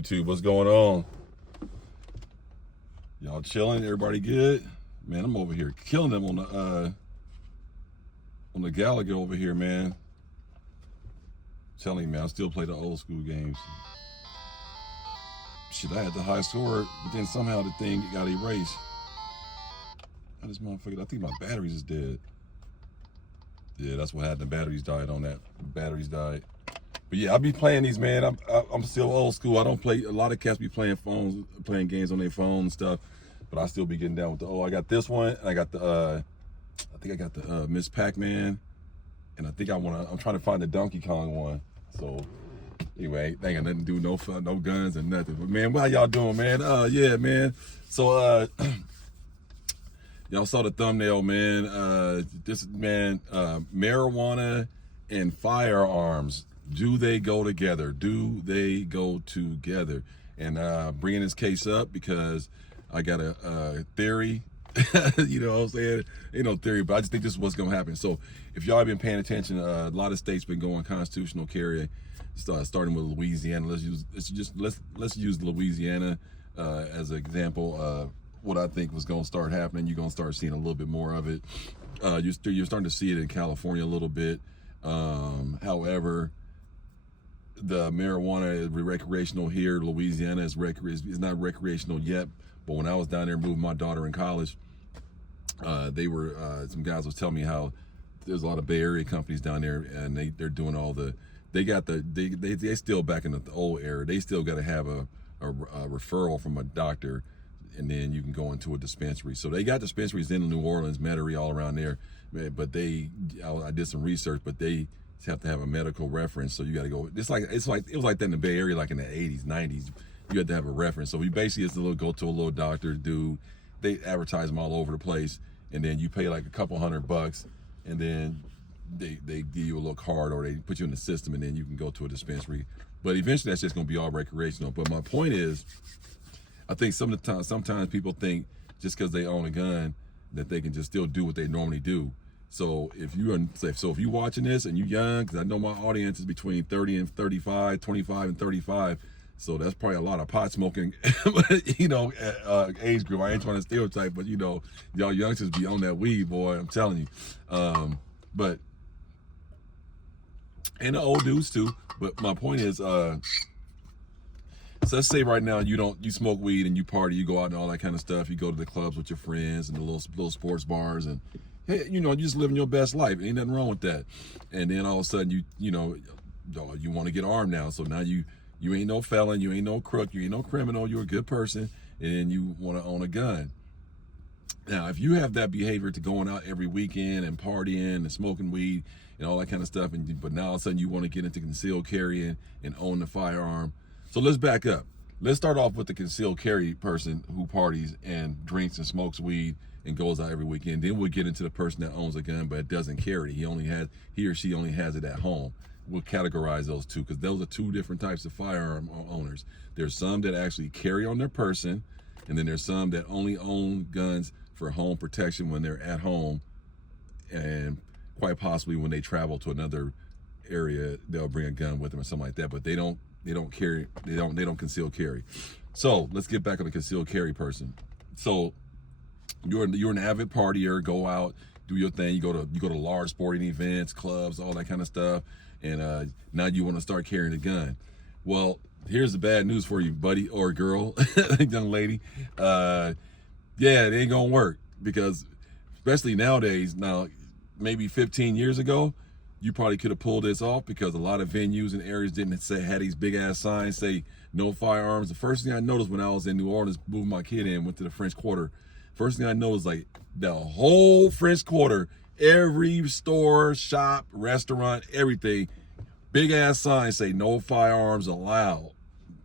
YouTube? What's going on? Y'all chilling? Everybody good? Man, I'm over here killing them on the Gallagher over here, man. I'm telling you, man, I still play the old school games. Shit, I had the high score, but then somehow the thing got erased. I just motherfucker, I think my batteries is dead. Yeah, that's what happened. The batteries died on that. Batteries died. But yeah, I be playing these, man. I'm still old school. I don't play. A lot of cats be playing games on their phone and stuff. But I still be getting down with the. I got this one. I got the. I think I got the Miss Pac-Man, and I think I'm trying to find the Donkey Kong one. So anyway, they ain't got nothing to do, no fun, no guns and nothing. But man, how y'all doing, man? Yeah, man. So y'all saw the thumbnail, man. This man, marijuana and firearms. Do they go together? Do they go together? And bringing this case up because I got a theory. You know what I'm saying? Ain't no theory, but I just think this is what's gonna happen. So if y'all have been paying attention, a lot of states been going constitutional carry, starting with Louisiana. Let's use Louisiana as an example of what I think was gonna start happening. You're gonna start seeing a little bit more of it. You're starting to see it in California a little bit. However, the marijuana is recreational here. Louisiana is not recreational yet. But when I was down there moving my daughter in college, they were some guys was telling me how there's a lot of Bay Area companies down there, and they're doing all the. They still back in the old era. They still got to have a referral from a doctor, and then you can go into a dispensary. So they got dispensaries in New Orleans, Metairie, all around there. But I did some research, but they have to have a medical reference. So you got to go. It was like that in the Bay Area, like in the 80s, 90s. You had to have a reference. So we basically go to a little doctor, dude. They advertise them all over the place, and then you pay like a couple $100, and then they give you a little card, or they put you in the system, and then you can go to a dispensary. But eventually, that's just gonna be all recreational. But my point is, I think sometimes people think just because they own a gun that they can just still do what they normally do. So if you're watching this and you're young, because I know my audience is between 30 and 35, 25 and 35. So that's probably a lot of pot smoking, age group. I ain't trying to stereotype, but y'all youngsters be on that weed, boy. I'm telling you. And the old dudes too. But my point is, so let's say right now you smoke weed and you party, you go out and all that kind of stuff. You go to the clubs with your friends and the little sports bars, and hey, you just living your best life. Ain't nothing wrong with that. And then all of a sudden you want to get armed now. So now you ain't no felon, you ain't no crook, you ain't no criminal, you're a good person, and then you want to own a gun. Now, if you have that behavior to going out every weekend and partying and smoking weed and all that kind of stuff, but now all of a sudden you want to get into concealed carrying and own the firearm. So let's back up. Let's start off with the concealed carry person who parties and drinks and smokes weed and goes out every weekend. Then we'll get into the person that owns a gun but doesn't carry. He or she only has it at home. We'll categorize those two because those are two different types of firearm owners. There's some that actually carry on their person, and then there's some that only own guns for home protection when they're at home, and quite possibly when they travel to another area, they'll bring a gun with them or something like that. But they don't conceal carry. So let's get back on the concealed carry person. So you're an avid partier, go out, do your thing. You go to large sporting events, clubs, all that kind of stuff. And now you want to start carrying a gun. Well, here's the bad news for you, buddy or girl, young lady. Yeah, it ain't gonna work, because especially nowadays, now maybe 15 years ago, you probably could have pulled this off, because a lot of venues and areas had these big ass signs say no firearms. The first thing I noticed when I was in New Orleans moving my kid in, went to the French Quarter, first thing I noticed, like the whole French Quarter, every store, shop, restaurant, everything, big ass signs say no firearms allowed.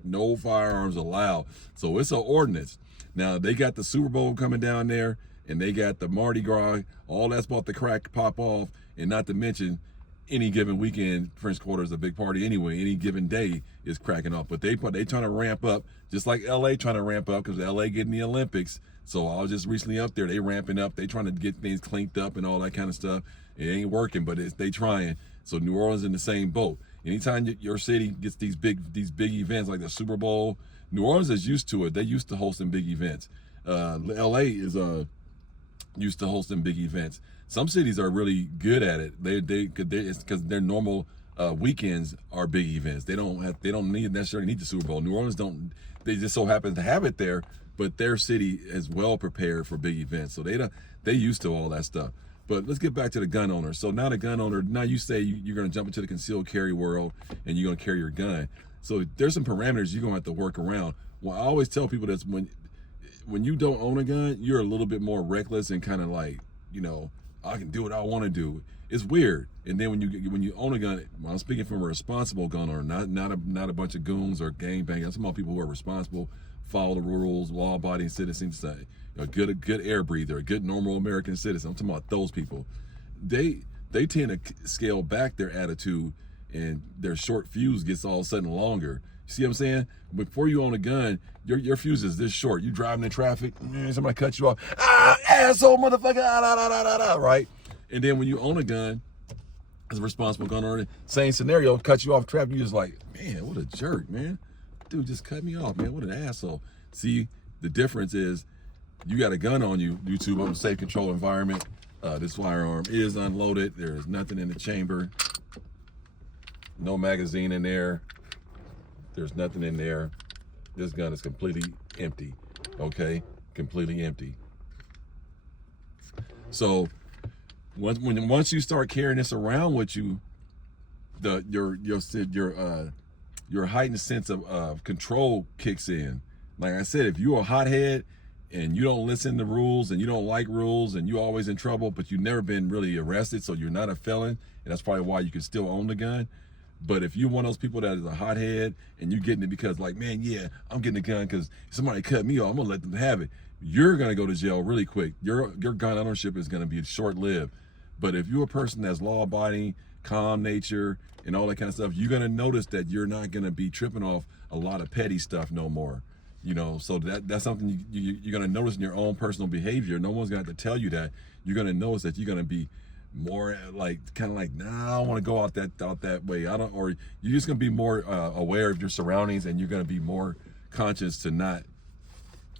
No firearms allowed. So it's an ordinance. Now they got the Super Bowl coming down there, and they got the Mardi Gras. All that's about to crack pop off, and not to mention any given weekend, French Quarter is a big party anyway. Any given day is cracking off. But they trying to ramp up, just like LA trying to ramp up, because LA getting the Olympics. So I was just recently up there. They ramping up. They trying to get things cleaned up and all that kind of stuff. It ain't working, but they trying. So New Orleans in the same boat. Anytime your city gets these big events like the Super Bowl, New Orleans is used to it. They're used to hosting big events. LA is used to hosting big events. Some cities are really good at it. It's because their normal weekends are big events. They don't necessarily need the Super Bowl. New Orleans don't. They just so happen to have it there, but their city is well prepared for big events. So they used to all that stuff. But let's get back to the gun owner. So now the gun owner, now you say you're going to jump into the concealed carry world and you're going to carry your gun. So there's some parameters you're going to have to work around. Well, I always tell people that when you don't own a gun, you're a little bit more reckless and kind of like, I can do what I want to do. It's weird. And then when you own a gun, I'm speaking from a responsible gun owner, not a bunch of goons or gangbangers. I'm talking about people who are responsible, follow the rules, law-abiding citizens, a good air breather, a good normal American citizen. I'm talking about those people. They tend to scale back their attitude, and their short fuse gets all of a sudden longer. You see what I'm saying? Before you own a gun, your fuse is this short. You driving in traffic, somebody cuts you off, asshole, motherfucker, right? And then when you own a gun, as a responsible gun owner, same scenario, cut you off traffic, you're just like, man, what a jerk, man. Dude just cut me off, man. What an asshole. See, the difference is you got a gun on you, YouTube, on a safe control environment. This firearm is unloaded. There is nothing in the chamber. No magazine in there. There's nothing in there. This gun is completely empty. Okay? Completely empty. So once you start carrying this around with you, your heightened sense of control kicks in. Like I said, if you're a hothead and you don't listen to rules and you don't like rules and you're always in trouble, but you've never been really arrested, so you're not a felon, and that's probably why you can still own the gun. But if you're one of those people that is a hothead and you're getting it because like, man, yeah, I'm getting a gun because somebody cut me off, I'm gonna let them have it, you're gonna go to jail really quick. Your gun ownership is gonna be short-lived. But if you're a person that's law-abiding, calm nature, and all that kind of stuff, you're gonna notice that you're not gonna be tripping off a lot of petty stuff no more. So that's something you're gonna notice in your own personal behavior. No one's gonna have to tell you that. You're gonna notice that you're gonna be more like kind of like, nah, I don't want to go out that way. Or you're just gonna be more aware of your surroundings, and you're gonna be more conscious to not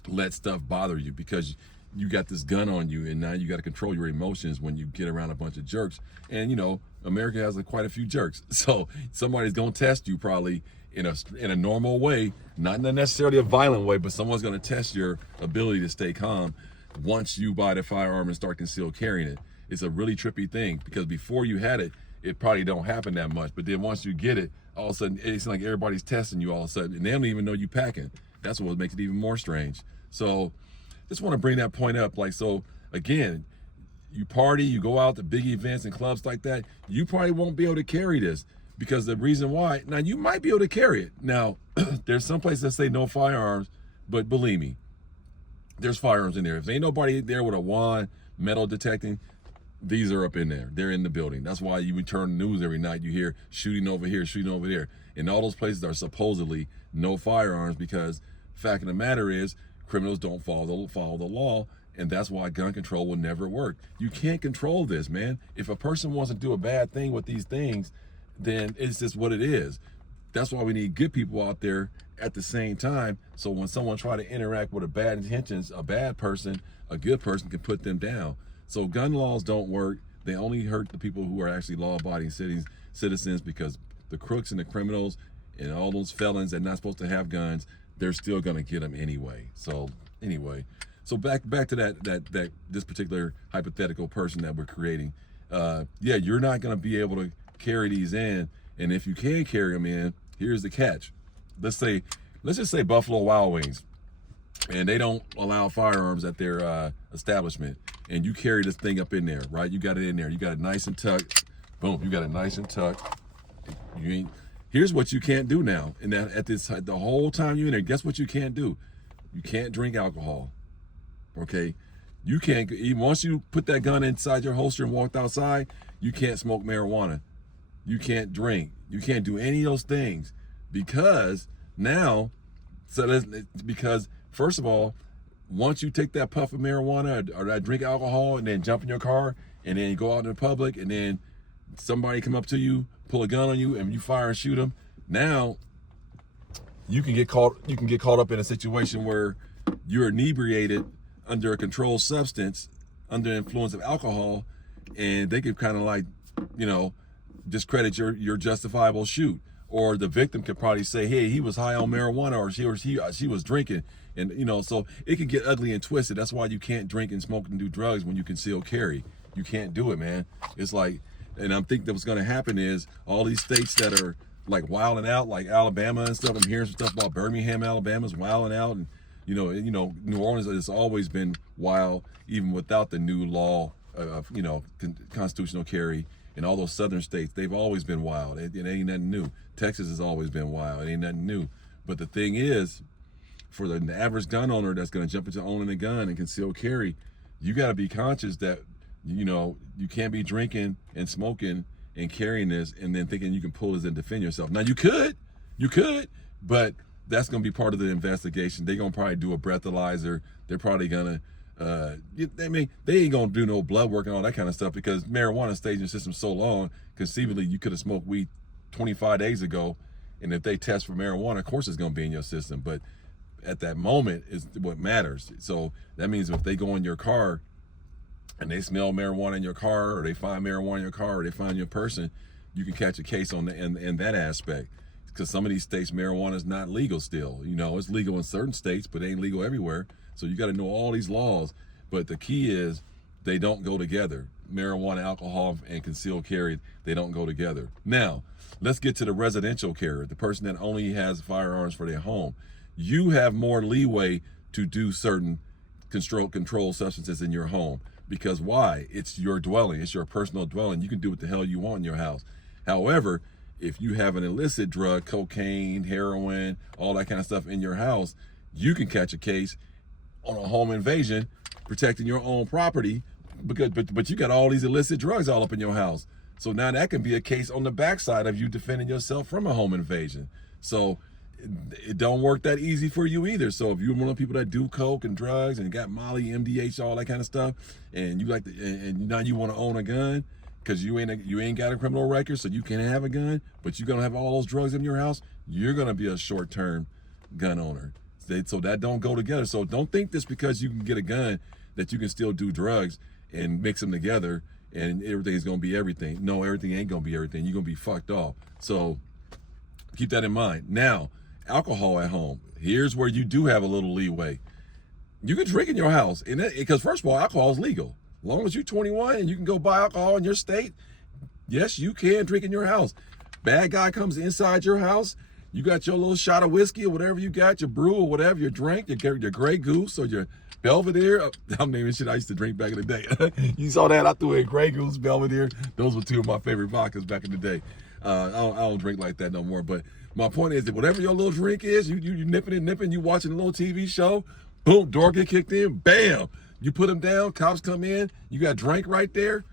let stuff bother you because you got this gun on you, and now you got to control your emotions when you get around a bunch of jerks. And America has quite a few jerks, so somebody's gonna test you probably in a normal way, not in necessarily a violent way, but someone's gonna test your ability to stay calm once you buy the firearm and start concealed carrying it. It's a really trippy thing because before you had it, it probably don't happen that much, but then once you get it, all of a sudden it's like everybody's testing you all of a sudden, and they don't even know you packing. That's what makes it even more strange. So just want to bring that point up. So again, you party, you go out to big events and clubs like that, you probably won't be able to carry this because the reason why, now you might be able to carry it. Now, there's some places that say no firearms, but believe me, there's firearms in there. If there ain't nobody there with a wand, metal detecting, these are up in there. They're in the building. That's why you would turn the news every night. You hear shooting over here, shooting over there. And all those places are supposedly no firearms because fact of the matter is criminals don't follow the law, and that's why gun control will never work. You can't control this, man. If a person wants to do a bad thing with these things, then it's just what it is. That's why we need good people out there at the same time, so when someone try to interact with a bad intentions, a bad person, a good person can put them down. So gun laws don't work. They only hurt the people who are actually law-abiding citizens because the crooks and the criminals and all those felons that are not supposed to have guns, they're still gonna get them anyway. So anyway, so back to that this particular hypothetical person that we're creating. Yeah, you're not gonna be able to carry these in, and if you can carry them in, here's the catch. Let's just say Buffalo Wild Wings, and they don't allow firearms at their establishment, and you carry this thing up in there, right? You got it in there. You got it nice and tucked. Boom, you got it nice and tucked. Here's what you can't do now. And the whole time you're in there, guess what you can't do? You can't drink alcohol. Okay? You can't, even once you put that gun inside your holster and walked outside, you can't smoke marijuana. You can't drink. You can't do any of those things because because first of all, once you take that puff of marijuana or that drink alcohol and then jump in your car and then you go out in the public and then somebody come up to you pull a gun on you and you fire and shoot them, now you can get caught up in a situation where you're inebriated under a controlled substance, under influence of alcohol, and they could kind of like, discredit your justifiable shoot. Or the victim could probably say, hey, he was high on marijuana, or she was drinking. And, so it can get ugly and twisted. That's why you can't drink and smoke and do drugs when you conceal carry. You can't do it, man. It's like, and I'm thinking that what's going to happen is all these states that are like wilding out, like Alabama and stuff. I'm hearing some stuff about Birmingham, Alabama's wilding out. And, New Orleans has always been wild, even without the new law of, constitutional carry. And all those southern states, they've always been wild. It ain't nothing new. Texas has always been wild. It ain't nothing new. But the thing is, for the average gun owner that's going to jump into owning a gun and conceal carry, you got to be conscious that, you can't be drinking and smoking and carrying this and then thinking you can pull this and defend yourself. Now, you could, but that's going to be part of the investigation. They're going to probably do a breathalyzer. They're probably going to, they ain't gonna do no blood work and all that kind of stuff, because marijuana stays in your system so long. Conceivably, you could have smoked weed 25 days ago, and if they test for marijuana, of course it's gonna be in your system. But at that moment is what matters. So that means if they go in your car and they smell marijuana in your car, or they find marijuana in your car, or they find your person, you can catch a case on in that aspect. Because some of these states, marijuana is not legal still. It's legal in certain states, but it ain't legal everywhere. So you got to know all these laws. But the key is they don't go together. Marijuana, alcohol, and concealed carry, they don't go together. Now, let's get to the residential carrier, the person that only has firearms for their home. You have more leeway to do certain controlled substances in your home. Because why? It's your dwelling. It's your personal dwelling. You can do what the hell you want in your house. However, if you have an illicit drug, cocaine, heroin, all that kind of stuff in your house, you can catch a case on a home invasion, protecting your own property, but you got all these illicit drugs all up in your house. So now that can be a case on the backside of you defending yourself from a home invasion. So it don't work that easy for you either. So if you're one of the people that do coke and drugs and got Molly, MDH, all that kind of stuff, and you and now you want to own a gun because you ain't got a criminal record, so you can have a gun, but you're gonna have all those drugs in your house, you're gonna be a short-term gun owner. So that don't go together. So don't think this because you can get a gun that you can still do drugs and mix them together and everything's gonna be everything. No, everything ain't gonna be everything. You're gonna be fucked off. So keep that in mind. Now, alcohol at home. Here's where you do have a little leeway. You can drink in your house, because first of all, alcohol is legal. As long as you're 21 and you can go buy alcohol in your state, yes, you can drink in your house. Bad guy comes inside your house, you got your little shot of whiskey or whatever you got, your brew or whatever, your drink, your Grey Goose or your Belvedere. I'm naming shit I used to drink back in the day. You saw that? I threw in Grey Goose, Belvedere. Those were two of my favorite vodkas back in the day. I don't drink like that no more. But my point is that whatever your little drink is, you nipping and nipping, you watching a little TV show, boom, door get kicked in, bam. You put them down, cops come in, you got drink right there.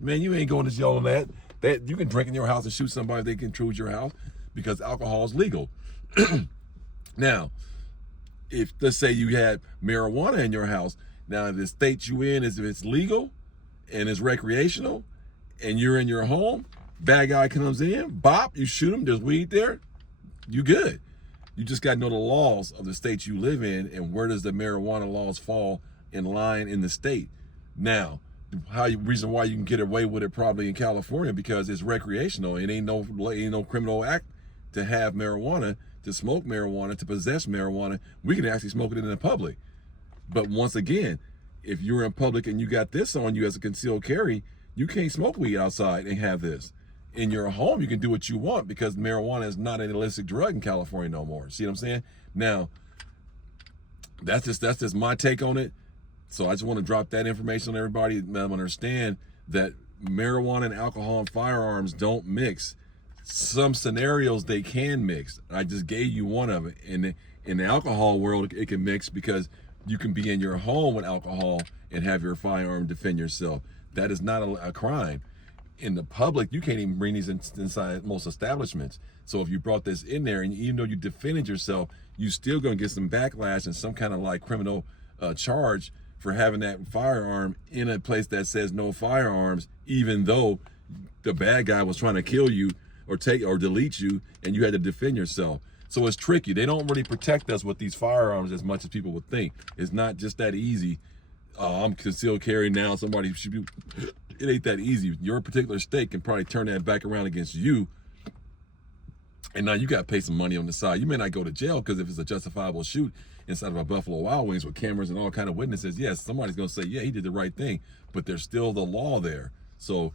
Man, you ain't going to jail on that. You can drink in your house and shoot somebody if they can intrude your house, because alcohol is legal. Now, if let's say you had marijuana in your house, now the state you in is if it's legal and it's recreational and you're in your home, bad guy comes in, bop, you shoot him, there's weed there, you good. You just got to know the laws of the state you live in and where does the marijuana laws fall in line in the state. Now, reason why you can get away with it probably in California, because it's recreational. It ain't no criminal act to have marijuana, to smoke marijuana, to possess marijuana. We can actually smoke it in the public. But once again, if you're in public and you got this on you as a concealed carry, you can't smoke weed outside and have this. In your home, you can do what you want, because marijuana is not an illicit drug in California no more. See what I'm saying? Now, that's just my take on it. So I just want to drop that information on everybody, let them understand that marijuana and alcohol and firearms don't mix. Some scenarios they can mix. I just gave you one of it. In the alcohol world, it can mix because you can be in your home with alcohol and have your firearm defend yourself. That is not a crime. In the public, you can't even bring these inside most establishments. So if you brought this in there, and even though you defended yourself, you still gonna get some backlash and some kind of like criminal charge for having that firearm in a place that says no firearms, even though the bad guy was trying to kill you or delete you, and you had to defend yourself. So it's tricky. They don't really protect us with these firearms as much as people would think. It's not just that easy. I'm concealed carry now. Somebody should be. It ain't that easy. Your particular state can probably turn that back around against you. And now you got to pay some money on the side. You may not go to jail because if it's a justifiable shoot inside of a Buffalo Wild Wings with cameras and all kind of witnesses, yes, somebody's going to say, yeah, he did the right thing. But there's still the law there. So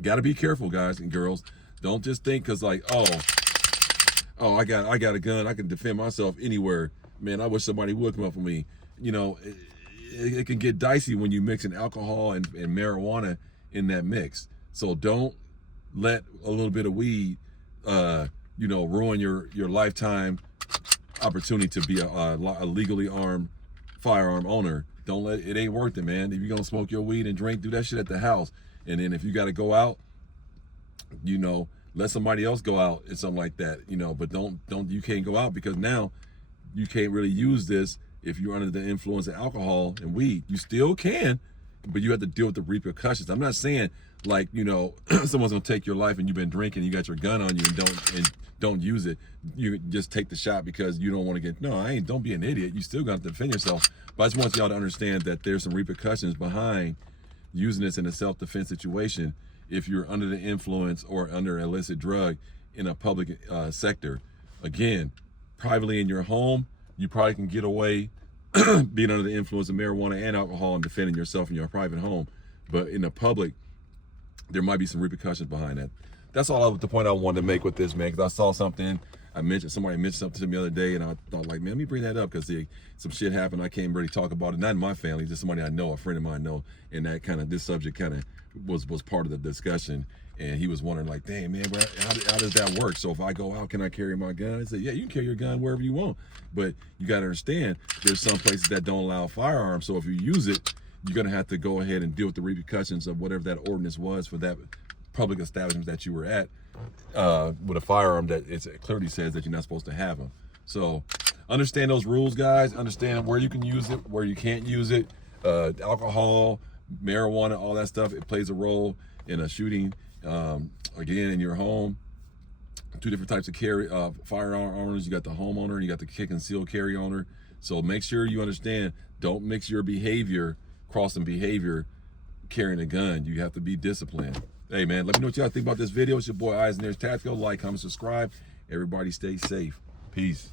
got to be careful, guys and girls. Don't just think because like, oh, I got a gun. I can defend myself anywhere. Man, I wish somebody would come up for me. You know, it can get dicey when you mix in alcohol and marijuana in that mix. So don't let a little bit of weed you know, ruin your lifetime opportunity to be a legally armed firearm owner. Don't let it, ain't worth it, man. If you're gonna smoke your weed and drink, do that shit at the house. And then if you gotta go out, you know, let somebody else go out and something like that, you know, but don't you can't go out because now you can't really use this if you're under the influence of alcohol and weed. You still can, but you have to deal with the repercussions. I'm not saying like, you know, someone's gonna take your life and you've been drinking, you got your gun on you and don't use it. You just take the shot because you don't want to get, no, don't be an idiot. You still got to defend yourself. But I just want y'all to understand that there's some repercussions behind using this in a self-defense situation if you're under the influence or under an illicit drug in a public sector. Again, privately in your home, you probably can get away being under the influence of marijuana and alcohol and defending yourself in your private home. But in the public, there might be some repercussions behind that. That's all the point I wanted to make with this, man, because I saw something, somebody mentioned something to me the other day, and I thought like, man, let me bring that up because some shit happened. I can't really talk about it, not in my family, just somebody I know, a friend of mine know, and that kind of, this subject kind of was part of the discussion, and he was wondering like, dang, man, how does that work? So if I go out, can I carry my gun? I said, yeah, you can carry your gun wherever you want, but you got to understand, there's some places that don't allow firearms, so if you use it, you're going to have to go ahead and deal with the repercussions of whatever that ordinance was for that public establishment that you were at with a firearm that it clearly says that you're not supposed to have them. So understand those rules, guys. Understand where you can use it, where you can't use it. Alcohol, marijuana, all that stuff, it plays a role in a shooting. Again, in your home, two different types of firearm owners. You got the homeowner and you got the concealed carry owner. So make sure you understand, don't mix your behavior, crossing behavior, carrying a gun. You have to be disciplined. Hey, man, let me know what y'all think about this video. It's your boy Eyes and Ears Tactical. Like, comment, subscribe. Everybody stay safe. Peace.